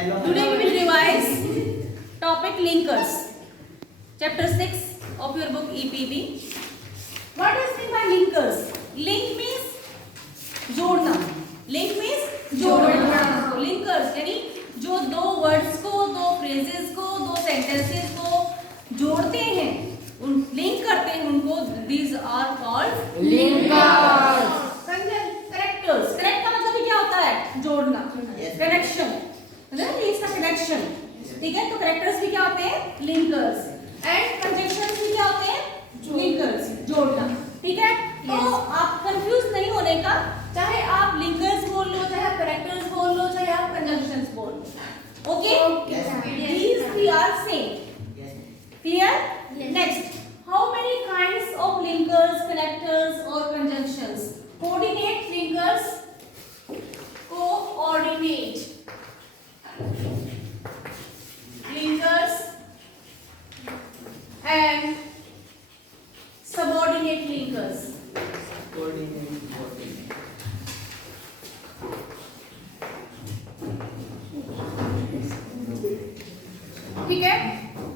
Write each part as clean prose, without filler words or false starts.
Today we will revise topic linkers, chapter 6 of your book EPB. What does mean by linkers? Link means जोड़ना. Link means जोड़ना. Linkers यानी जो दो words को, दो phrases को, दो sentences को जोड़ते हैं, उन link करते हैं उनको. These are called linkers. Connectors. Connect का मतलब क्या होता है? जोड़ना. Connection. मतलब इसका कनेक्शन. ठीक है, तो करेक्टर्स भी क्या होते हैं? लिंकर्स. एंड कंजंक्शंस भी क्या होते हैं? लिंकर्स, जोड़ना. ठीक है, तो आप कंफ्यूज नहीं होने का. चाहे आप लिंकर्स बोल लो, चाहे आप करेक्टर्स बोल लो, चाहे आप कंजंक्शंस बोल लो. Okay, these three are same. Clear? Next, how many kinds of linkers, connectors or conjunctions? Coordinate linkers, coordinate linkers and subordinate linkers. ठीक है,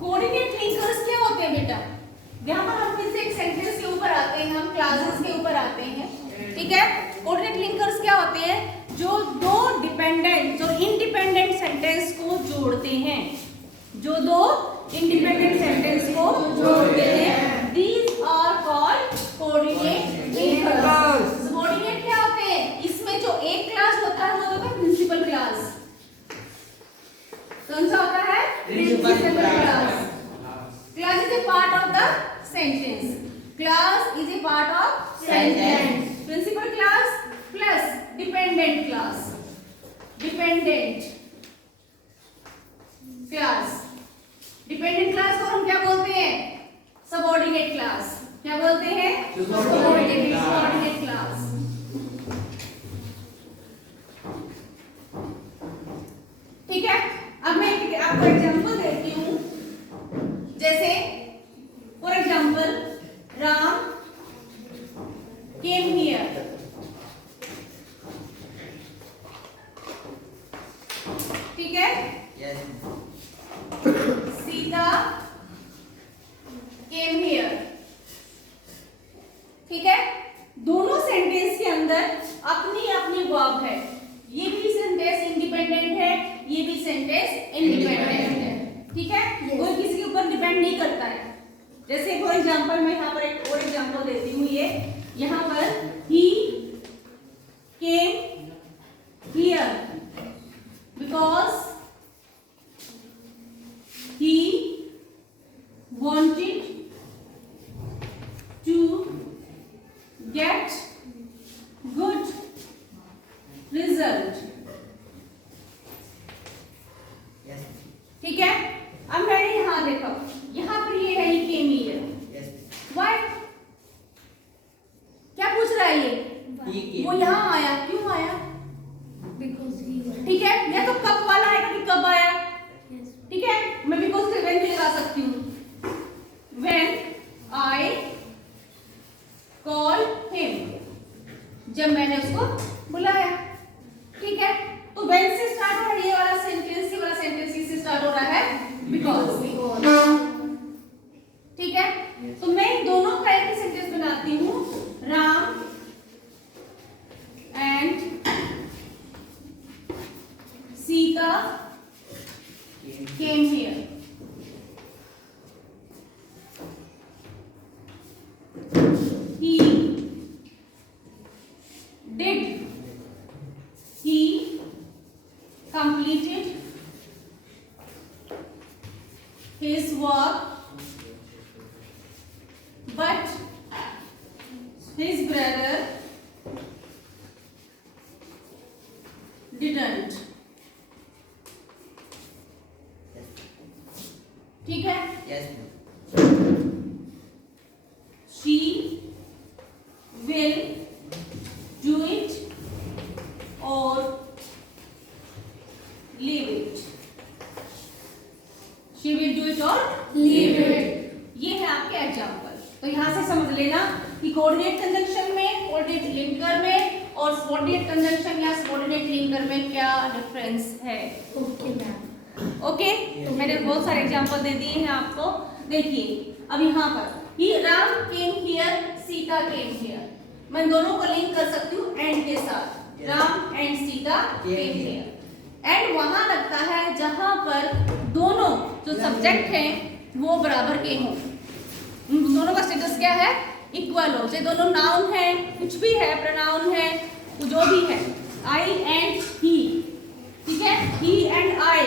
कोऑर्डिनेट लिंकर्स क्या होते हैं बेटा? यहाँ पर हम फिर से एक सेंटेंस के ऊपर आते हैं, हम क्लासेस के ऊपर आते हैं. ठीक है, कोऑर्डिनेट लिंकर्स क्या होते हैं? जो दो डिपेंडेंट, जो इंडिपेंडेंट सेंटेंस को जोड़ते हैं, जो दो इंडिपेंडेंट सेंटेंस को जोड़ते हैं. These are called coordinate linkers. Subordinate क्या होते हैं? इसमें जो एक क्लास होता है वो होता है प्रिंसिपल क्लास. कौन सा होता है? Principal clause. Class is a part of the sentence. Class is a part of sentence. Principal class plus dependent class. Dependent class. Dependent class को हम क्या बोलते हैं? Subordinate class. क्या बोलते हैं? Subordinate class. ठीक है, अब मैं आपको एग्जांपल देती हूँ. जैसे for example, Ram came here. ठीक है, सीता came here. ठीक है, दोनों सेंटेंस के अंदर अपनी अपनी वर्ब है. ये भी सेंटेंस इंडिपेंडेंट है, ये भी सेंटेंस इंडिपेंडेंट है. ठीक है, कोई किसी के ऊपर डिपेंड नहीं करता है. जैसे फॉर एग्जांपल मैं यहाँ पर एक और एग्जांपल देती हूँ. ये यहाँ पर he came here because he wanted to get good result. ठीक है, अब मैंने यहाँ देखो, यहाँ पर ये है he came here. Why? क्या पूछ रहा है ये? वो यहाँ आया, क्यों आया? ठीक है, या तो कब वाला आएगा कि कब आया. ठीक है, मैं बिकॉज से व्हेन भी लगा सकती हूँ. व्हेन आई कॉल हिम, जब मैंने उसको बुलाया. ठीक है, तो व्हेन से स्टार्ट हो रहा है ये वाला सेंटेंस, ये वाला सेंटेंस इससे स्टार्ट हो रहा है बिकॉज. ठीक है, तो मैं दोनों टाइप के सेंटेंस बनाती हूँ. Ram and Sita came here. He did. He completed his work, but his brother didn't. ठीक है, she will do it or leave it. She will do it or leave it. ये है आपके एग्जाम्पल. तो यहाँ से समझ लेना कि कोऑर्डिनेट कंजंक्शन में, कोऑर्डिनेट लिंकर में और सबऑर्डिनेट कंजंक्शन या सबऑर्डिनेट लिंकर में क्या डिफरेंस है. Okay ma'am. ओके, तो मैंने बहुत सारे एग्जांपल दे दिए हैं आपको। देखिए अब यहाँ पर ही Ram came here, Sita came here, मैं दोनों को लिंक कर सकती हूँ एंड के साथ, Ram and Sita came here. And वहां लगता है जहां पर दोनों जो सब्जेक्ट हैं वो बराबर के हों, दोनों का स्टेटस क्या है, इक्वल हो, चाहे दोनों नाउन है, कुछ भी है, प्रोनाउन है, जो भी है, आई एंड ही, ठीक है, he and I,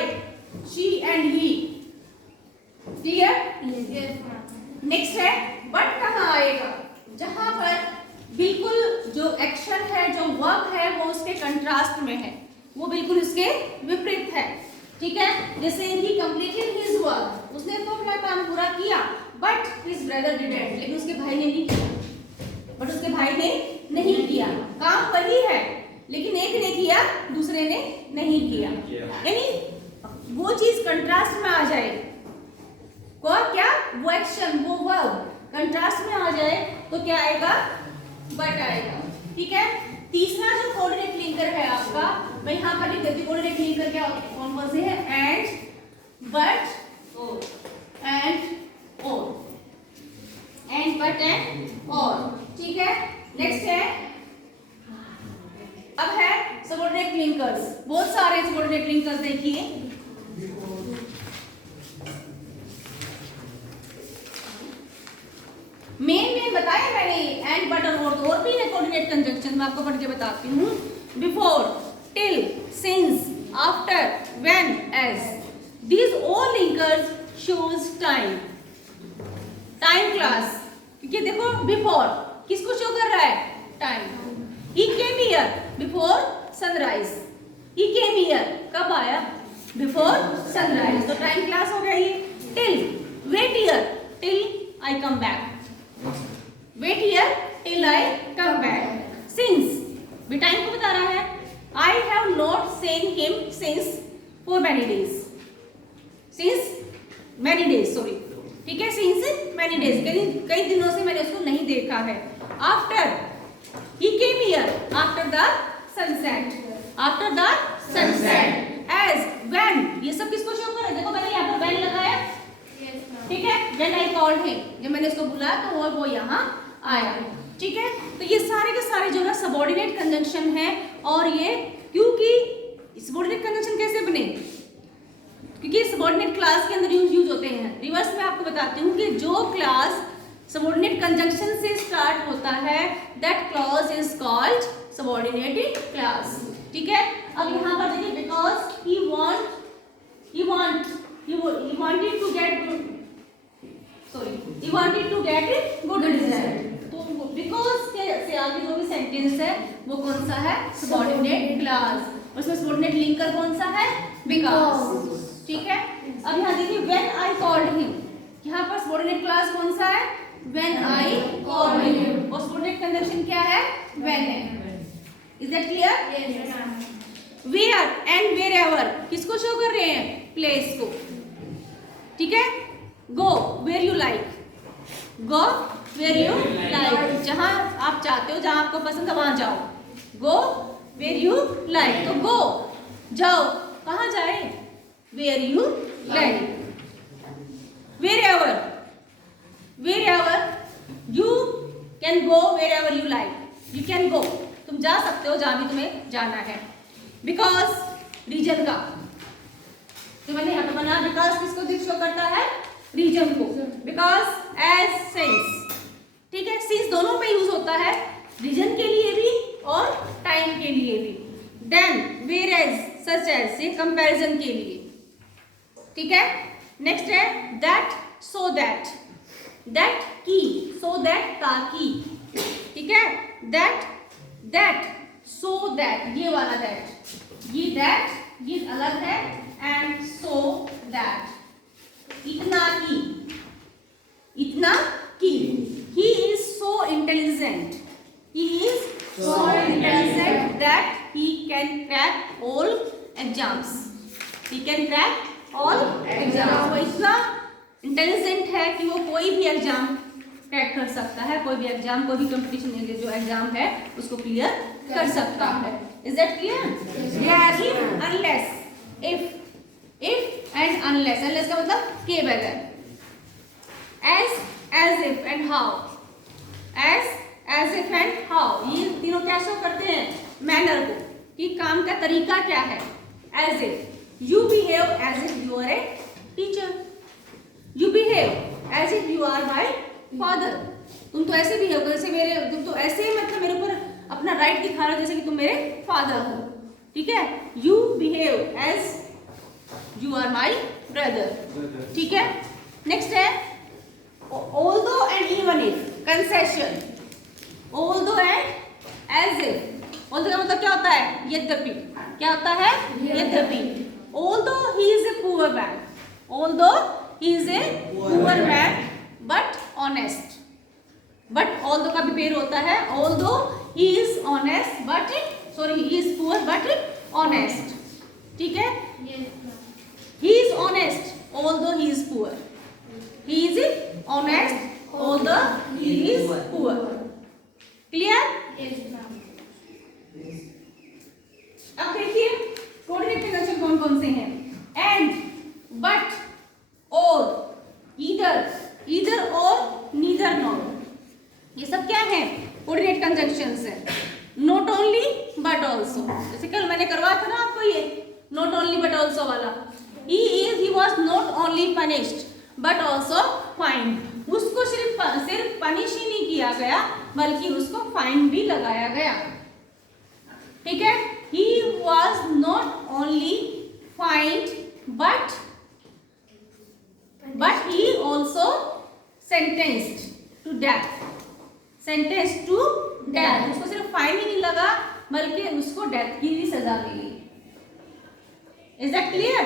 she and he, ठीक है। नेक्स्ट है बट कहाँ आएगा, जहां पर बिल्कुल जो एक्शन है, जो वर्ब है वो उसके कंट्रास्ट में है, वो बिल्कुल इसके विपरीत है, ठीक है। जैसे ही कंप्लीटेड हिज वर्क, उसने तो अपना काम पूरा किया, बट हिज ब्रदर डिडंट, लेकिन उसके भाई ने नहीं किया, बट उसके भाई ने नहीं किया, काम वही है लेकिन एक ने किया दूसरे ने नहीं किया, यानी वो चीज कंट्रास्ट में आ जाए, को क्या, वो एक्शन, वो वर्ब कंट्रास्ट में आ जाए तो क्या आएगा, बट आएगा, ठीक है। तीसरा जो कोऑर्डिनेट लिंकर है आपका, मैं यहाँ पर लिख देती हूँ कोऑर्डिनेट लिंकर क्या कौन कौन से हैं, एंड, बट, एंड, और, एंड, बट, एंड, और, ठीक है। नेक्स्ट है, अब है सबऑर्डिनेट लिंकर्स, बहुत सारे सबऑर्डिनेट लिंकर्स देखिए। मेन बताया मैंने, एंड, बट और भी है कोऑर्डिनेट कंजंक्शन, मैं आपको पढ़ के बताती हूँ। Before, till, since, after, when, as, these all linkers shows time, time clause, क्योंकि देखो बिफोर किसको शो कर रहा है, time. He came here before sunrise, he came here कब आया, बिफोर सनराइज, तो टाइम क्लास हो गया ये। Till, wait here till I come back, wait here till I come back. Since भी टाइम को बता रहा है, I have not seen him since for many days. Since many days, sorry, ठीक है, since many days, कई दिनों से मैंने उसको नहीं देखा है। After, he came here after the sunset. After the sunset. As, when, ये सब किसको शो कर रहा है, देखो मैंने यहाँ पर when लगाया, ठीक है, when I called him, जब मैंने उसको बुलाया तो वो यहाँ आया, ठीक है। तो ये सारे के सारे जो ना सबऑर्डिनेट कंजंक्शन है, और ये क्योंकि सबऑर्डिनेट कंजंक्शन कैसे बने, क्योंकि सबऑर्डिनेट क्लास के अंदर यूज होते हैं। रिवर्स में आपको बताती हूँ कि जो क्लास सबऑर्डिनेट कंजंक्शन से स्टार्ट होता है, that clause is called subordinate class, ठीक है। अब यहाँ पर देखिए, because he wanted to get good, sorry, he wanted to get good result, तो बिकॉज के से आगे जो भी सेंटेंस है वो कौन सा है, सबऑर्डिनेट क्लास, और उसमें सबऑर्डिनेट लिंकर कौन सा है, बिकॉज, ठीक है। अब यहाँ देखिए, व्हेन आई कॉल्ड हिम, यहाँ पर सबऑर्डिनेट क्लास कौन सा है, व्हेन आई कॉल्ड हिम, और सबऑर्डिनेट कंजंक्शन क्या है, व्हेन है। Is that clear? Where and wherever किसको शो कर रहे हैं, प्लेस को, ठीक है। Go where you like, go where you like, जहां आप चाहते हो, जहां आपको पसंद है वहां जाओ, गो वेयर यू लाइक, तो गो जाओ, कहां जाए, where you like. Wherever, wherever you can go, wherever you like, you can go, तुम जा सकते हो जहां भी तुम्हें जाना है। बिकॉज रीजन का, तो मैंने यहाँ पे बना, बिकॉज किसको शो करता है, रीजन को, बिकॉज, एज, सिंस, ठीक है। सिंस दोनों पे यूज होता है, रीजन के लिए भी और टाइम के लिए भी। Then, whereas, such as, ये कंपैरिजन के लिए, ठीक है। नेक्स्ट है दैट, सो दैट, दैट की, सो दैट ताकि, ठीक है। दैट, दैट, सो दैट, ये वाला दैट, ये दैट, ये अलग है, एंड सो दैट, इतना की, इतना की। He is so intelligent, he is so intelligent that he can crack all exams, he can crack all exams, वो इतना इंटेलिजेंट है कि वो कोई भी एग्जाम क्रैक कर सकता है, कोई भी एग्जाम, कोई भी कंपटीशन जो एग्जाम है उसको क्लियर कर सकता है। Is that clear? Yes. If, unless, if and unless, unless का मतलब के बगैर। As if and how, as if and how, ये तीनों क्या शो करते हैं? मैनर को, कि काम का तरीका क्या है। As if, you behave as if you are a teacher, you behave as if you are my father, तुम तो ऐसे बिहेव करो जैसे मेरे, तुम तो ऐसे मतलब मेरे ऊपर अपना राइट दिखा रहे हो जैसे कि तुम मेरे फादर हो, ठीक है। You behave as you are my brother, ठीक है। नेक्स्ट है although and even if, concession, although and as if। although का मतलब क्या होता है? यद्यपि, क्या होता है? यद्यपि। although he is a poor man, although he is a poor man but honest, but although का भी पेड़ होता है, although he is honest but sorry he is poor but honest, ठीक है। he is honest although he is poor, he is honest although he is poor, clear? अब देखिए coordinate conjunction कौन कौन से हैं? एंड, बट, और, ईदर और, नीदर नॉर, ये सब क्या है? कोऑर्डिनेट कंजंक्शंस है। नॉट ओनली बट ऑल्सो, जैसे कल मैंने करवाया था ना आपको ये नॉट ओनली बट ऑल्सो वाला। ही was not only punished but also find, उसको सिर्फ पनिश ही नहीं किया गया बल्कि उसको फाइन भी लगाया गया, ठीक है। He was not only fined but he also sentenced to death, sentence to death, उसको सिर्फ फाइन ही नहीं लगा बल्कि उसको डेथ की भी सजा मिली। Is that clear?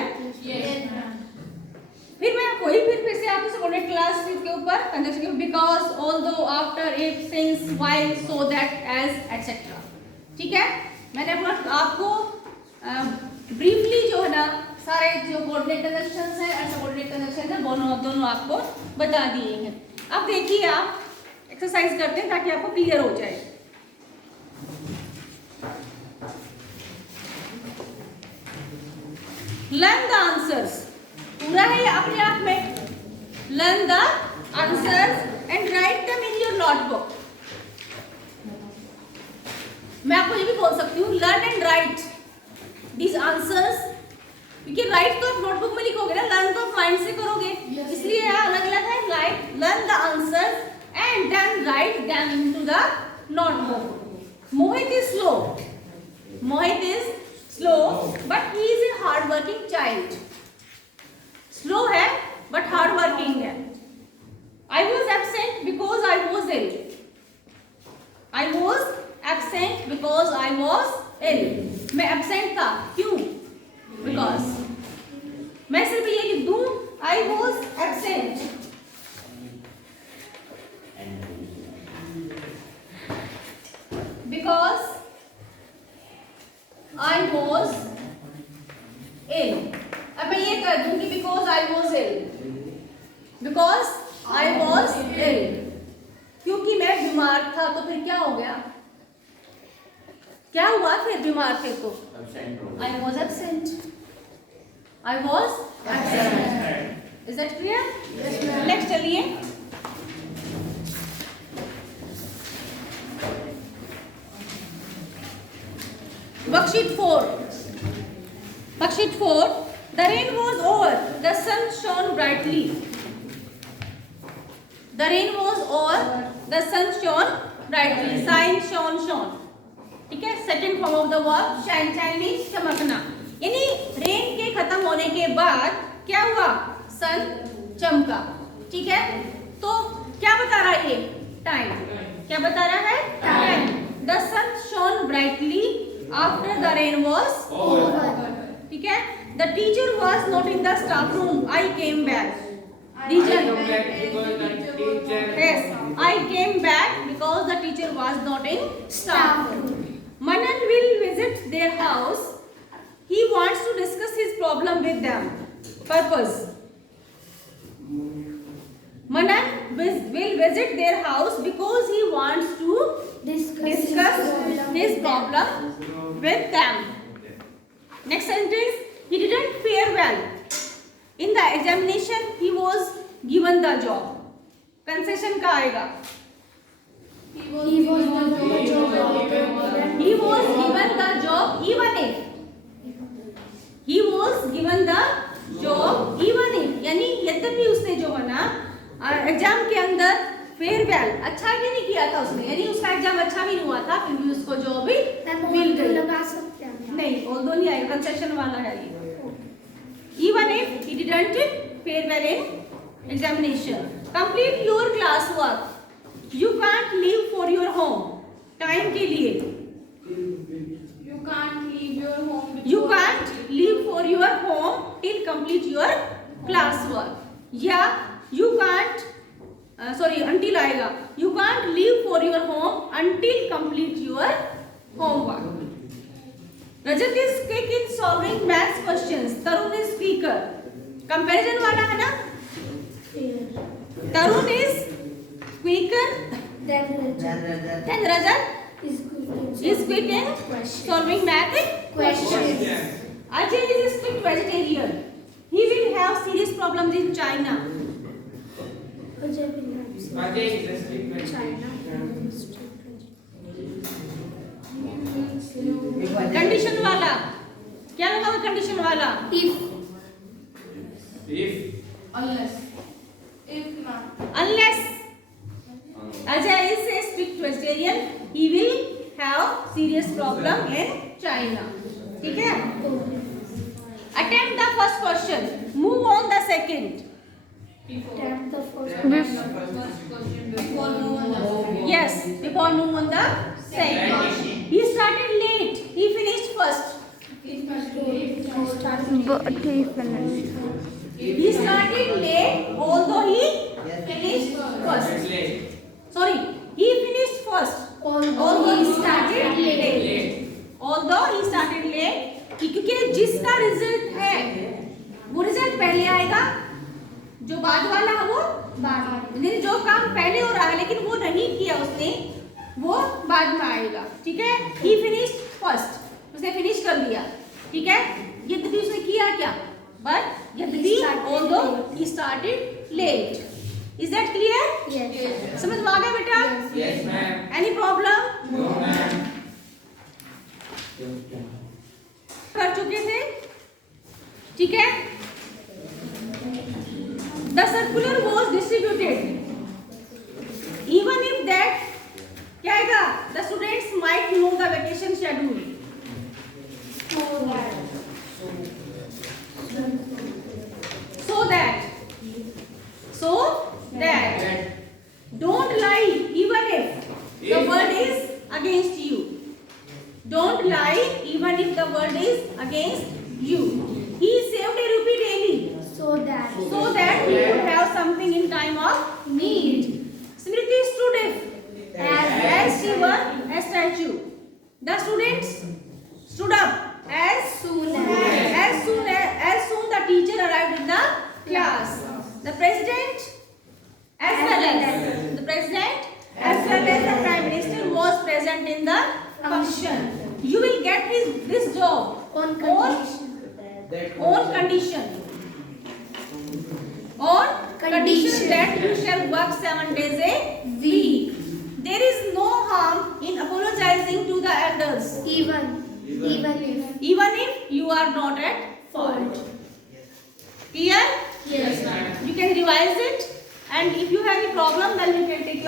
फिर मैं कोई फिर से आपको सबऑर्डिनेट क्लास के ऊपर कंजंक्शन के because, although, after, if, since, while, so that, as, etcetera, ठीक है। मैंने आपको ब्रीफली जो है ना सारे जो कोऑर्डिनेट कंजंक्शंस हैं और सबऑर्डिनेट कंजंक्शन है दोनों आपको बता दिए हैं। अब देखिए आप एक्सरसाइज करते हैं ताकि आपको क्लियर हो जाए। लर्न द आंसर्स, पूरा है अपने आप में। Learn the answers and write them in your notebook. मैं आपको ये भी बोल सकती हूँ learn and right these answers, क्योंकि राइट तो आप नोटबुक में लिखोगे ना, लर्न तो आप माइंड से करोगे, इसलिए अलग अलग है। Right, learn the answers and then write them into the notebook. Mohit is slow. Mohit is slow, but he is a hard-working child. Slow है, but hard-working है. I was absent because I was ill. I was absent because I was ill. मैं absent था, क्यों? Because. मैं सिर्फ ये लिख दूँ, I was absent. Because I was ill. अब मैं ये कर दूं कि because I was ill. Because I was ill. क्योंकि मैं बीमार था, तो फिर क्या हो गया? क्या हुआ फिर बीमार थे तो? I was absent. I was absent. Is that clear? Yes, ma'am. Next चलिए। Worksheet 4. Worksheet 4. The rain was over. The sun shone brightly. The rain was over. The sun shone brightly. Shine, shone. ठीक है। Second form of the verb shine, shine means चमकना। यानी rain के खत्म होने के बाद क्या हुआ? सन चमका, ठीक है। तो क्या बता रहा है ये? टाइम। क्या बता रहा है? Time. The sun shone brightly after the rain was over, ठीक है। The teacher was not in the staff room, I came back. Yes, I came back because the teacher was not in staff room. Manan will visit their house. He wants to discuss his problem with them. Purpose. Manan will visit their house because he wants to discuss his problem with them. Next sentence. He didn't fare well. In the examination he was given the job, concession का आएगा he was given the job even if he was given the job even if, यानी यद्यपि उसने जो है ना exam के अंदर फेयरवेल अच्छा भी नहीं किया था उसने, यानी उसका एग्जाम अच्छा भी नहीं हुआ था, फिर भी उसको जॉब भी मिल गई। लगा सकते हैं नहीं, ऑल्दो नहीं आएगा, कंसेशन वाला है ये। Even if he didn't fare well in examination, complete your class work. You can't leave for your home. Time के लिए You can't leave your home. you can't leave for your home till complete your class work. या you can't until आएगा, you can't leave for your home until complete your homework. Rajat is quick in solving maths questions. Tarun is quicker. Comparison वाला है ना? Tarun is quicker than Rajat is quick in solving math questions. Ajay is a strict vegetarian. He will have serious problems in China. Condition वाला क्या लगा? Condition वाला unless Ajay is a strict vegetarian, he will have serious problem in China. ठीक है? Attempt the first question. Move on the second. Yes, before move on the second. He started late. He finished first. He started late, although he finished first. Sorry, he finished first. Although he started late. Although he started late, क्योंकि जिसका result है वो result पहले आएगा, जो बाद वाला है वो बाद, जो काम पहले हो रहा है लेकिन वो नहीं किया उसने, वो बाद में आएगा। ठीक है? He finished first. उसने फिनिश कर दिया। ठीक है? यद्यपि उसने किया क्या? But यद्यपि although he started late. Is that clear? Yes. समझ में आ गया बेटा? Yes, ma'am. Any problem? No, ma'am. कर चुके थे। ठीक है? The circular was distributed. Even if that क्या आएगा? The students might know the vacation schedule. So that don't lie even if the word is against you. Don't lie even if the word is against you. He saved a rupee daily So that he would have something in time of need. Smriti stood as she was a statue. The students stood up as soon the teacher arrived in the class. The president as well as the prime minister was present in the function. You will get this job on condition that you shall work 7 days a week. There is no harm in apologizing to the elders, even if you are not at fault. Clear? Yes. You can revise it, and if you have a problem, then you can take